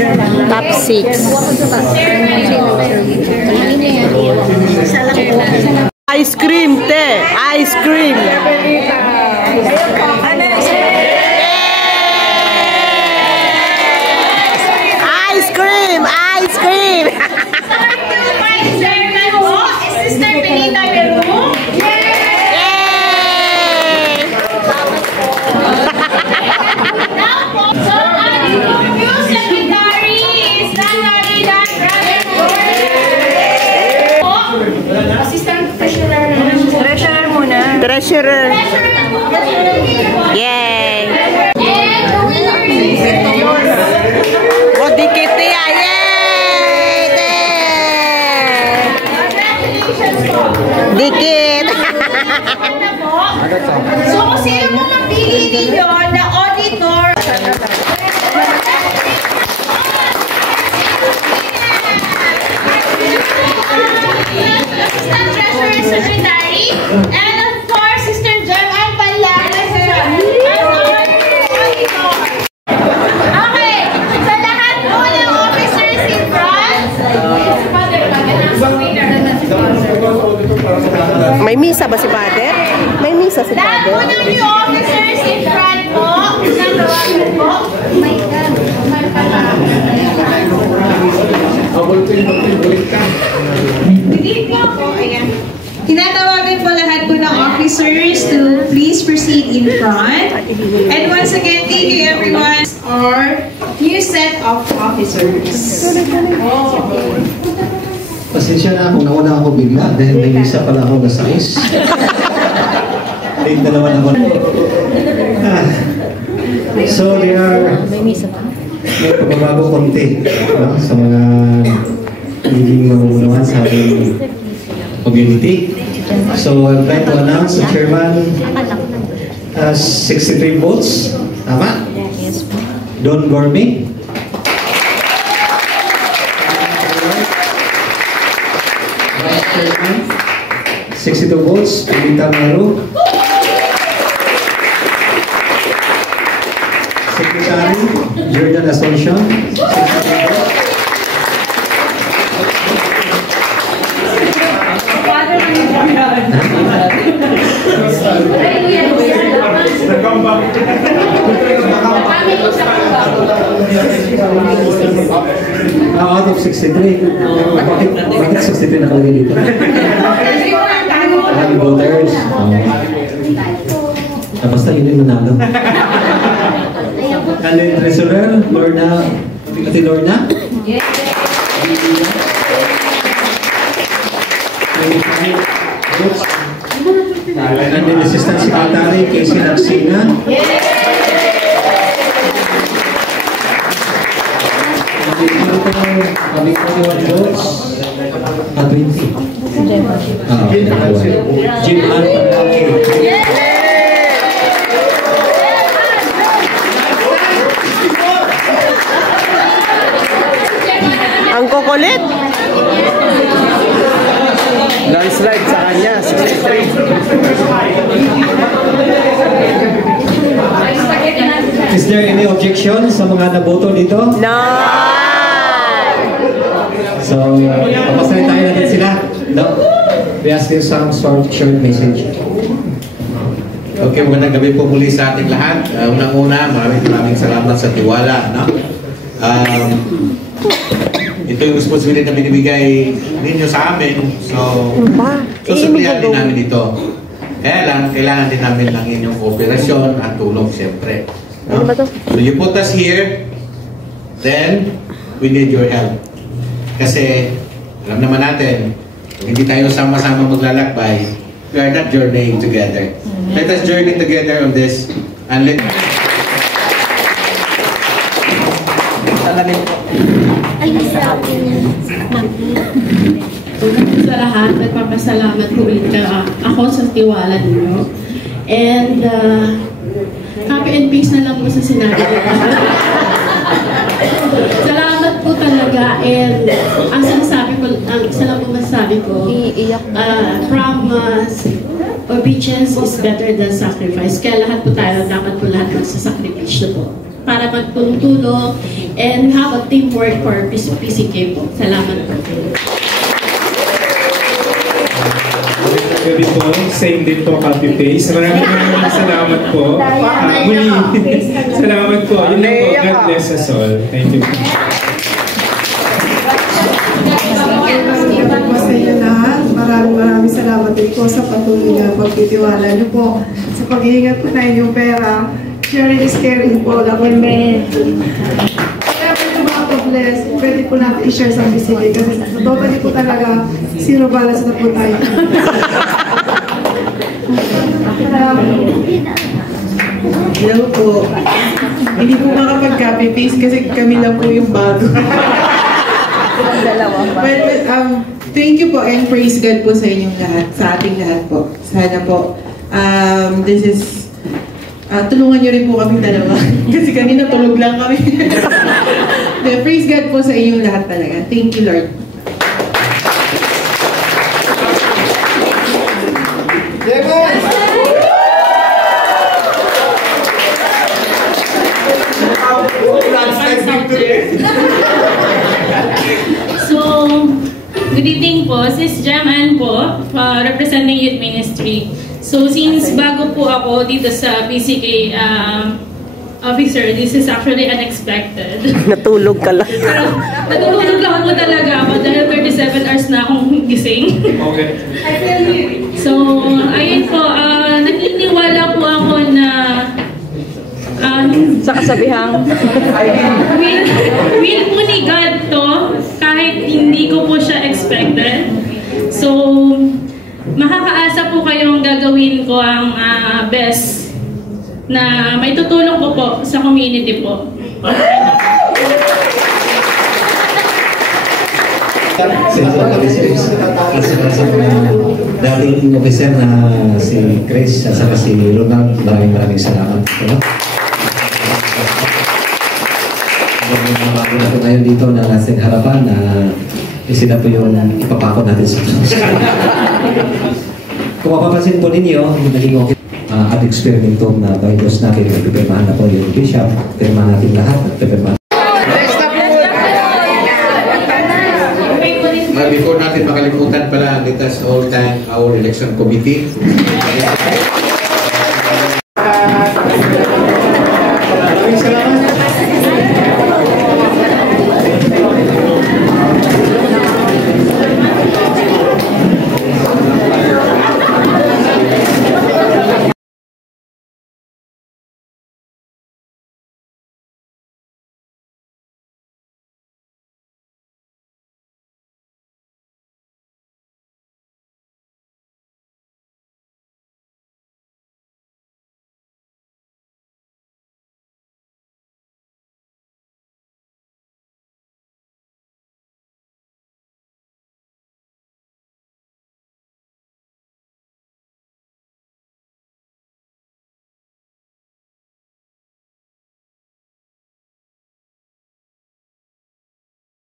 Top 6. Ice cream, te! Ice cream! Ice cream! Ice cream! Sister Benita Peru. So, our new secretary is none other than Brother Assistant Treasurer. Treasurer muna. Treasurer. Yay! And the winner is Oh, dikit ya! Yay! Dikit! So, kung sino mo napili ninyo na auditor, Assistant Treasurer Secretary, and of course, Sister Joanne Palyan. Okay, sa lahat po ng officers in front, May misa ba si Father? May misa si lahat po Father? ng new officers in front po, nandun po. Tinatawagan po lahat po ng officers to please proceed in front. And once again, thank you everyone. Our new set of officers. Pasensya na kung nauna ako bigla dahil may isa pala ako na size. Late na naman ako. So they are may pagbabago konti sa mga naging mamunuan sa ating community. So I'd like to announce the chairman has 63 votes. Tama? Don Gorme. 62 votes, Benita Maru. Secretary, Jordan Asuncion, 62 votes. Out of 63. Bakit 63 nakalagay dito? Voters. Basta yun yung nanalo. And then treasurer, Lorna. Ati Lorna? Yes. And then assistant secretary, Casey Naksina. Yes. Kami 41 votes. 20. Jim Alpantake. Ang kukulit. Landslide sa kanya, 63. Is there any objection sa mga naboto dito? No! So, papasalitahin natin sila. No? We ask you some short message. Okay, magandang gabi po muli sa ating lahat. Unang-una, maraming salamat sa tiwala. No? Ito yung responsibility na binibigay ninyo sa amin. So, susuplihan din namin ito. Kaya lang, kailangan din namin ng inyong kooperasyon at tulong siyempre. No? So, you put us here, then we need your help. Kasi, alam naman natin, kung hindi tayo sama-sama maglalakbay, we are not journeying together. Let us journey together on this and let sa lahat, nagpapasalamat po ulit ako sa tiwala niyo. And copy and paste na lang po sa sinabi ko. Salamat po talaga, and ang isa lang po masasabi ko, from obedience is better than sacrifice. Kaya lahat po tayo, dapat po lahat magsasakripisyo po. Para magtulong-tulong and have a teamwork for PCK po. Salamat po. Gabi po, same din po, copy-paste. Maraming salamat po. Muli, salamat po. Yun lang po, God bless us all. Thank you. Salamat po sa inyo lahat. Maraming salamat din po sa patuloy na pagtitiwala niyo po sa pag-iingat po na inyong pera. Sharing is caring po. Amen. Kaya po ito makapag-bless, pwede po natin i-share sa PCK kasi totally po talaga zero balance na po tayo. Hello po. Hindi po makapag-copy-paste kasi kami lang po yung bago. Well, thank you po and praise God po sa inyong lahat, sa ating lahat po. Sana po, this is, tulungan niyo rin po kami dalawa. Kasi kanina tulog lang kami. Praise God po sa inyong lahat talaga. Thank you, Lord. So, good evening po. Sis Jaman po, representing Youth Ministry. So, since bago po ako dito sa PCK officer, this is actually unexpected. Natulog ka lang. Pero, natulog lang po talaga ako dahil 37 hours na akong gising. Okay. So, ayun po, naniniwala po ako na Sa kasabihang will po ni God to kahit hindi ko po siya expected. So, makakaasa po kayong gagawin ko ang best na may tutulong ko po sa community po. Sa dating officer na si Chris at saka si Ronald, maraming salamat. Mga ngayon dito na nasa harapan na sila po yung ipapako natin sa kung mapapansin po ninyo, naging okay at experimento na by boss natin, nagpipirmahan na po yung bishop, pirmahan natin lahat at pipirmahan. Before natin makalimutan pala, let us all thank our election committee.